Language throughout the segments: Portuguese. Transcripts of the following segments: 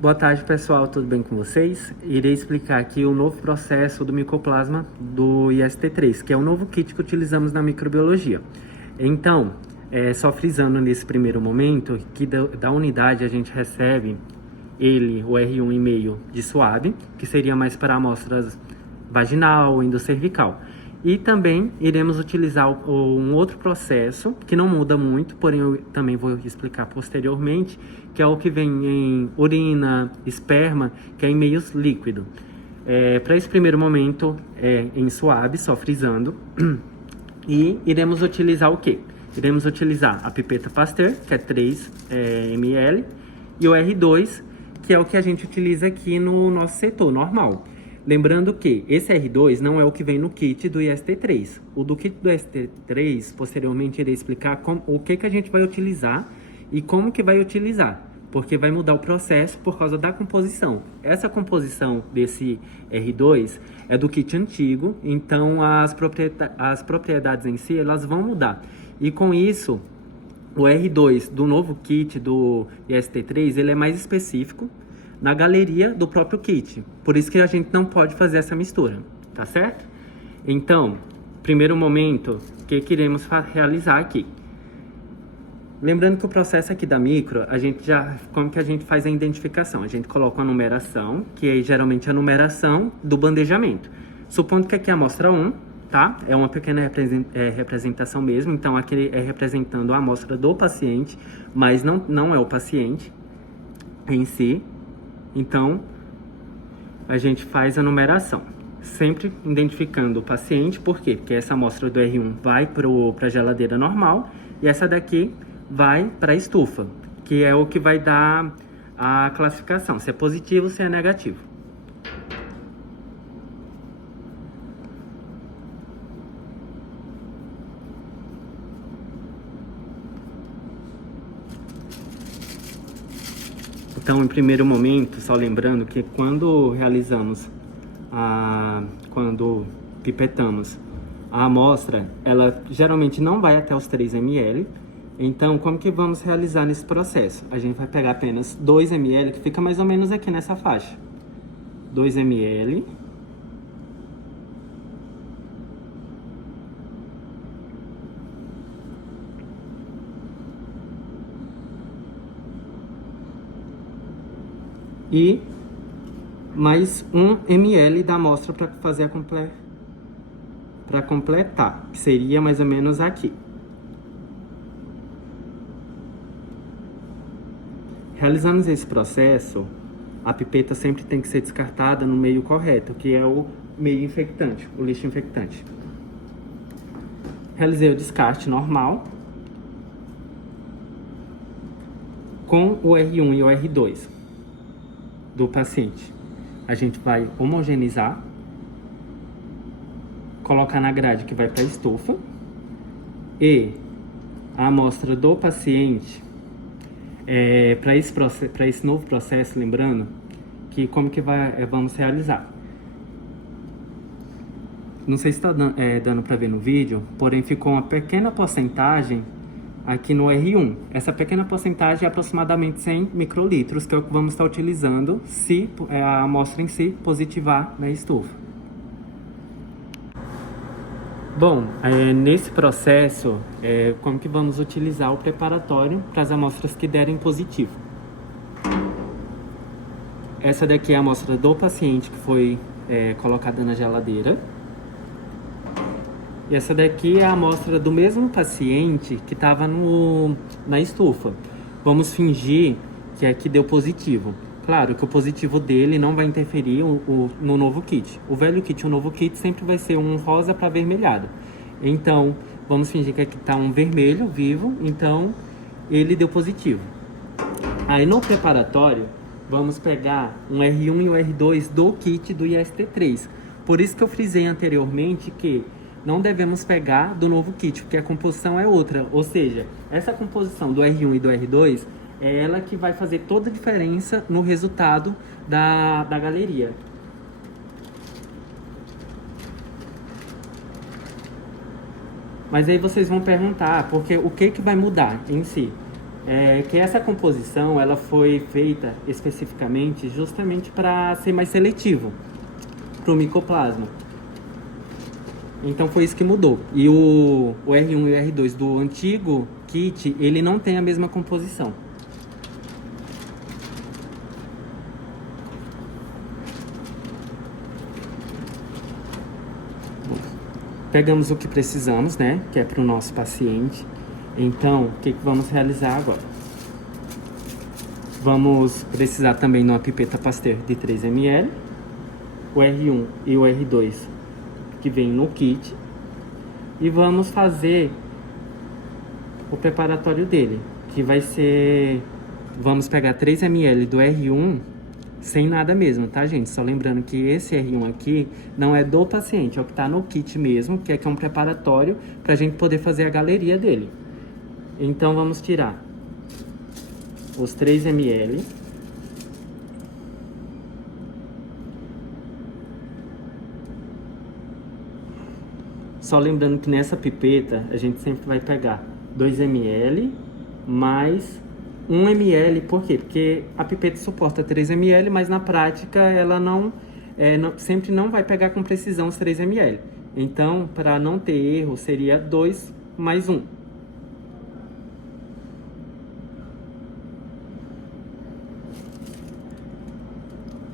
Boa tarde, pessoal, tudo bem com vocês? Irei explicar aqui o novo processo do micoplasma do IST3, que é o novo kit que utilizamos na microbiologia. Então, só frisando nesse primeiro momento, que da unidade a gente recebe o R1,5 de suave, que seria mais para amostras vaginal, endocervical. E também iremos utilizar um outro processo, que não muda muito, porém eu também vou explicar posteriormente, que é o que vem em urina, esperma, que é em meios líquido. Para esse primeiro momento, em suave, só frisando. E iremos utilizar o quê? Iremos utilizar a pipeta Pasteur, que é 3 ml, e o R2, que é o que a gente utiliza aqui no nosso setor normal. Lembrando que esse R2 não é o que vem no kit do IST3. O do kit do IST3, posteriormente, irei explicar o que a gente vai utilizar e como que vai utilizar, porque vai mudar o processo por causa da composição. Essa composição desse R2 é do kit antigo, então as propriedades em si elas vão mudar. E com isso, o R2 do novo kit do IST3 ele é mais específico na galeria do próprio kit. Por isso que a gente não pode fazer essa mistura, tá certo? Então, primeiro momento, o que iremos realizar aqui? Lembrando que o processo aqui da micro, como que a gente faz a identificação? A gente coloca uma numeração, que é geralmente a numeração do bandejamento. Supondo que aqui é a amostra 1, tá? É uma pequena representação mesmo, então aqui é representando a amostra do paciente, mas não é o paciente em si. Então, a gente faz a numeração, sempre identificando o paciente. Por quê? Porque essa amostra do R1 vai para a geladeira normal e essa daqui vai para a estufa, que é o que vai dar a classificação, se é positivo ou se é negativo. Então, em primeiro momento, só lembrando que quando quando pipetamos a amostra, ela geralmente não vai até os 3 ml. Então, como que vamos realizar nesse processo? A gente vai pegar apenas 2 ml, que fica mais ou menos aqui nessa faixa. 2 ml. E mais 1 ml da amostra para fazer para completar, que seria mais ou menos aqui. Realizando esse processo, a pipeta sempre tem que ser descartada no meio correto, que é o meio infectante, o lixo infectante. Realizei o descarte normal com o R1 e o R2 do paciente. A gente vai homogeneizar, colocar na grade que vai para a estufa, e a amostra do paciente, para esse novo processo, lembrando que como que vamos realizar. Não sei se está dando para ver no vídeo, porém ficou uma pequena porcentagem aqui no R1. Essa pequena porcentagem é aproximadamente 100 microlitros, que é o que vamos estar utilizando se a amostra em si positivar na estufa. Bom, nesse processo, como que vamos utilizar o preparatório para as amostras que derem positivo? Essa daqui é a amostra do paciente que foi colocada na geladeira. E essa daqui é a amostra do mesmo paciente que estava na estufa. Vamos fingir que aqui deu positivo. Claro que o positivo dele não vai interferir no novo kit. O velho kit e o novo kit sempre vai ser um rosa para avermelhado. Então, vamos fingir que aqui está um vermelho vivo, então ele deu positivo. Aí no preparatório, vamos pegar um R1 e o R2 do kit do IST3. Por isso que eu frisei anteriormente que não devemos pegar do novo kit, porque a composição é outra. Ou seja, essa composição do R1 e do R2 é ela que vai fazer toda a diferença no resultado da galeria. Mas aí vocês vão perguntar, porque o que vai mudar em si? é que essa composição ela foi feita especificamente justamente para ser mais seletivo para o micoplasma. Então foi isso que mudou. E o R1 e o R2 do antigo kit, ele não tem a mesma composição. Pegamos o que precisamos, né? Que é para o nosso paciente. Então, o que vamos realizar agora? Vamos precisar também de uma pipeta Pasteur de 3 ml. O R1 e o R2 que vem no kit. E vamos fazer o preparatório dele, que vai ser... Vamos pegar 3 ml do R1 sem nada mesmo, tá, gente? Só lembrando que esse R1 aqui não é do paciente, é o que tá no kit mesmo, que é um preparatório pra gente poder fazer a galeria dele. Então, vamos tirar os 3 ml. Só lembrando que nessa pipeta, a gente sempre vai pegar 2 ml mais 1 ml. Por quê? Porque a pipeta suporta 3 ml, mas na prática ela sempre não vai pegar com precisão os 3 ml. Então, para não ter erro, seria 2 mais 1.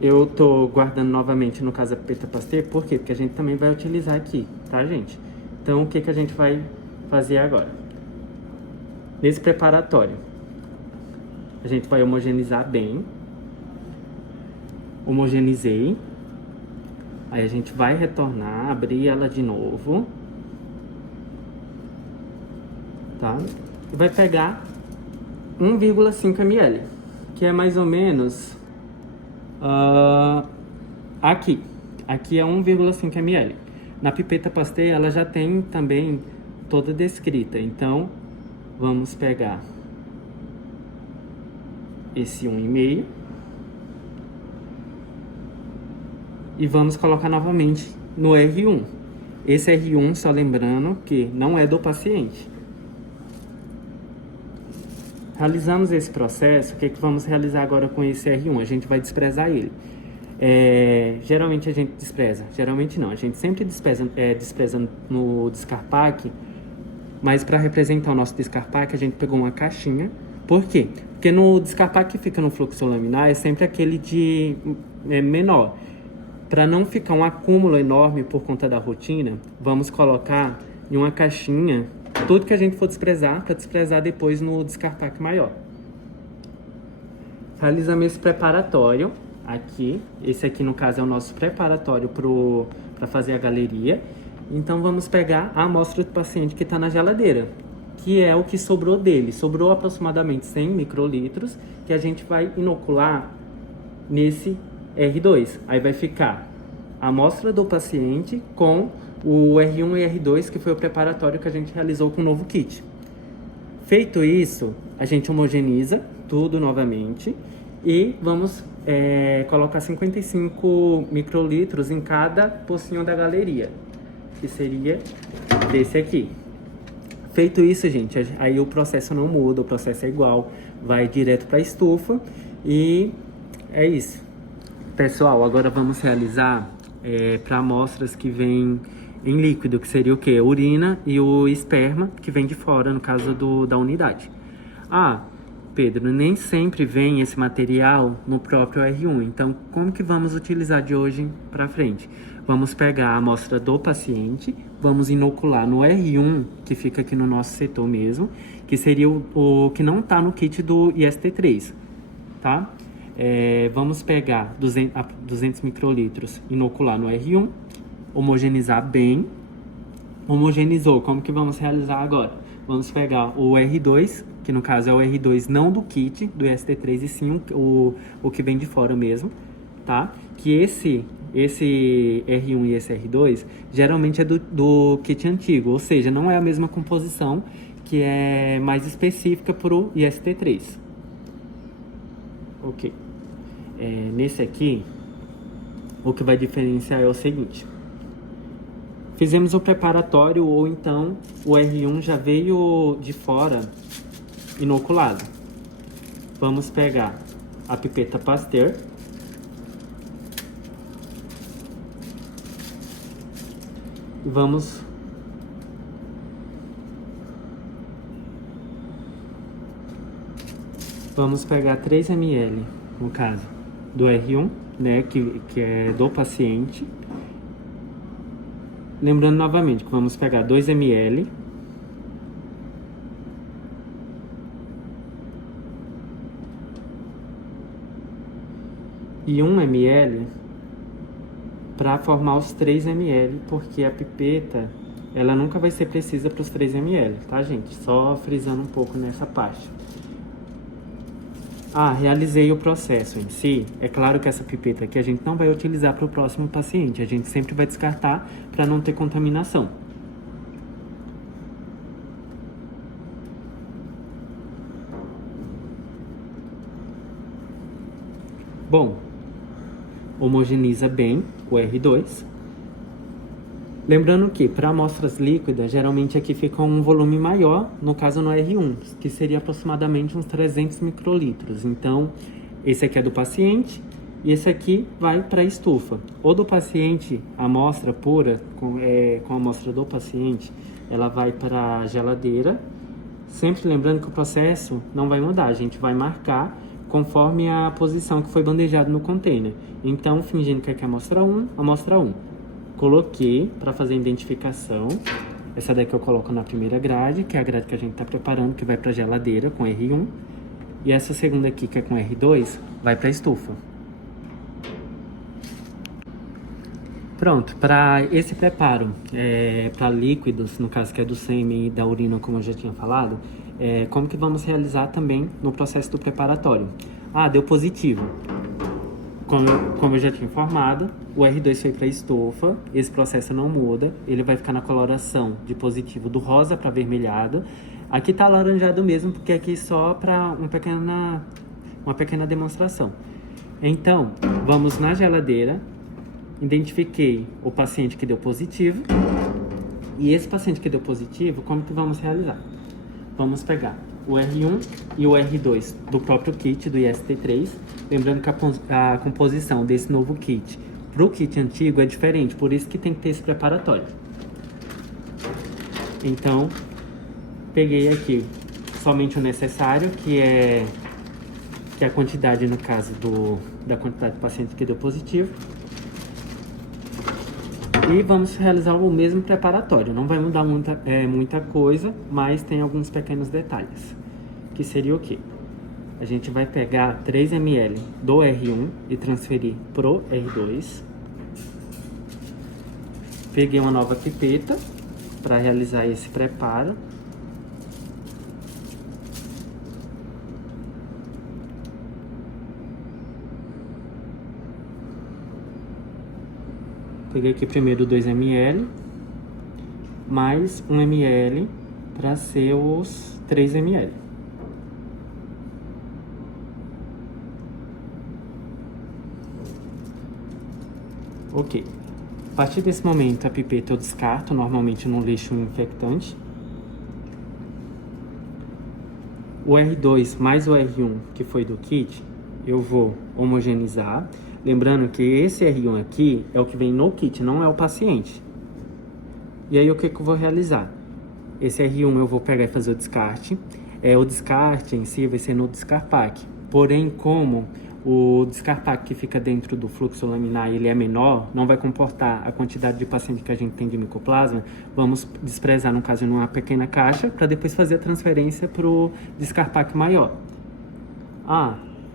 Eu tô guardando novamente, no caso, a pipeta Pasteur, por quê? Porque a gente também vai utilizar aqui, tá, gente? Então, o que a gente vai fazer agora? Nesse preparatório, a gente vai homogeneizar bem. Homogeneizei. Aí a gente vai retornar, abrir ela de novo. Tá? E vai pegar 1,5 ml, que é mais ou menos... aqui é 1,5 ml. Na pipeta Pasteur ela já tem também toda descrita. Então vamos pegar esse 1,5 e vamos colocar novamente no R1. Esse R1, só lembrando que não é do paciente. Realizamos esse processo, o que vamos realizar agora com esse R1? A gente vai desprezar ele. Geralmente a gente despreza, geralmente não, a gente sempre despreza no Descarpac, mas para representar o nosso Descarpac, a gente pegou uma caixinha. Por quê? Porque no Descarpac que fica no fluxo laminar é sempre aquele de menor. Para não ficar um acúmulo enorme por conta da rotina, vamos colocar em uma caixinha tudo que a gente for desprezar, para desprezar depois no Descarpac maior. Realizamos esse preparatório aqui. Esse aqui, no caso, é o nosso preparatório para fazer a galeria. Então, vamos pegar a amostra do paciente que está na geladeira, que é o que sobrou dele. Sobrou aproximadamente 100 microlitros, que a gente vai inocular nesse R2. Aí vai ficar a amostra do paciente com o R1 e R2, que foi o preparatório que a gente realizou com o novo kit. Feito isso, a gente homogeniza tudo novamente e vamos colocar 55 microlitros em cada pocinho da galeria, que seria desse aqui. Feito isso, gente, aí o processo não muda, o processo é igual, vai direto para a estufa e é isso. Pessoal, agora vamos realizar para amostras que vêm em líquido, que seria o que? Urina e o esperma, que vem de fora, no caso da unidade. Pedro, nem sempre vem esse material no próprio R1, então como que vamos utilizar de hoje para frente? Vamos pegar a amostra do paciente, vamos inocular no R1, que fica aqui no nosso setor mesmo, que seria o que não está no kit do IST3, tá? Vamos pegar 200 microlitros, inocular no R1, homogeneizar bem. Homogeneizou, como que vamos realizar agora? Vamos pegar o R2, que no caso é o R2 não do kit, do ST3, e sim o que vem de fora mesmo, tá? Que esse R1 e esse R2 geralmente é do kit antigo, ou seja, não é a mesma composição, que é mais específica para o IST3. Ok. Nesse aqui, o que vai diferenciar é o seguinte: fizemos o preparatório, ou então o R1 já veio de fora inoculado. vamos pegar a pipeta Pasteur. E vamos pegar 3 ml, no caso, do R1, né, que é do paciente. Lembrando novamente que vamos pegar 2 ml. E 1 ml para formar os 3 ml, porque a pipeta, ela nunca vai ser precisa para os 3 ml, tá, gente? Só frisando um pouco nessa parte. Realizei o processo em si. É claro que essa pipeta aqui a gente não vai utilizar para o próximo paciente. A gente sempre vai descartar para não ter contaminação. Bom, homogeneiza bem o R2. Lembrando que para amostras líquidas, geralmente aqui fica um volume maior, no caso no R1, que seria aproximadamente uns 300 microlitros. Então, esse aqui é do paciente e esse aqui vai para a estufa. O do paciente, a amostra pura, com a amostra do paciente, ela vai para a geladeira. Sempre lembrando que o processo não vai mudar, a gente vai marcar conforme a posição que foi bandejado no container. Então, fingindo que aqui é amostra 1, amostra 1. Coloquei para fazer a identificação. Essa daqui eu coloco na primeira grade, que é a grade que a gente está preparando, que vai para a geladeira com R1. E essa segunda aqui, que é com R2, vai para a estufa. Pronto, para esse preparo, para líquidos, no caso que é do sêmen e da urina, como eu já tinha falado, como que vamos realizar também no processo do preparatório? Deu positivo. Como eu já tinha informado, o R2 foi para a estufa, esse processo não muda, ele vai ficar na coloração de positivo do rosa para avermelhado. Aqui está alaranjado mesmo, porque aqui só para uma pequena demonstração. Então, vamos na geladeira, identifiquei o paciente que deu positivo, e esse paciente que deu positivo, como que vamos realizar? Vamos pegar o R1 e o R2 do próprio kit do IST3, lembrando que a composição desse novo kit para o kit antigo é diferente, por isso que tem que ter esse preparatório. Então, peguei aqui somente o necessário, que é a quantidade, no caso, da quantidade de paciente que deu positivo. E vamos realizar o mesmo preparatório. Não vai mudar muita coisa, mas tem alguns pequenos detalhes. Que seria o quê? A gente vai pegar 3 ml do R1 e transferir pro R2. Peguei uma nova pipeta para realizar esse preparo. Peguei aqui primeiro 2 ml, mais 1 ml para ser os 3 ml. Ok. A partir desse momento, a pipeta eu descarto, normalmente no lixo infectante. O R2 mais o R1, que foi do kit, eu vou homogeneizar. Lembrando que esse R1 aqui é o que vem no kit, não é o paciente. E aí, o que eu vou realizar? Esse R1 eu vou pegar e fazer o descarte. O descarte em si vai ser no Descarpac. Porém, como o Descarpac que fica dentro do fluxo laminar ele é menor, não vai comportar a quantidade de paciente que a gente tem de micoplasma, vamos desprezar, no caso, numa pequena caixa, para depois fazer a transferência para o Descarpac maior.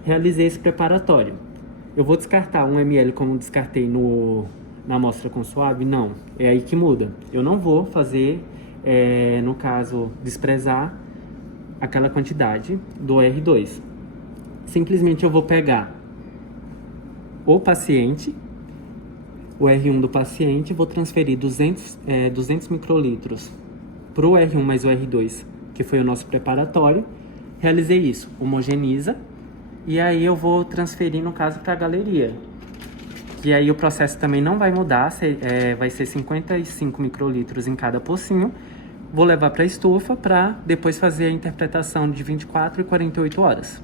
Realizei esse preparatório. Eu vou descartar 1 ml como descartei na amostra com suave? Não, é aí que muda. Eu não vou fazer, no caso, desprezar aquela quantidade do R2. Simplesmente eu vou pegar o paciente, o R1 do paciente, vou transferir 200 microlitros para o R1 mais o R2, que foi o nosso preparatório. Realizei isso, homogeneiza. E aí eu vou transferir, no caso, para a galeria. E aí o processo também não vai mudar, vai ser 55 microlitros em cada pocinho. Vou levar para a estufa para depois fazer a interpretação de 24 e 48 horas.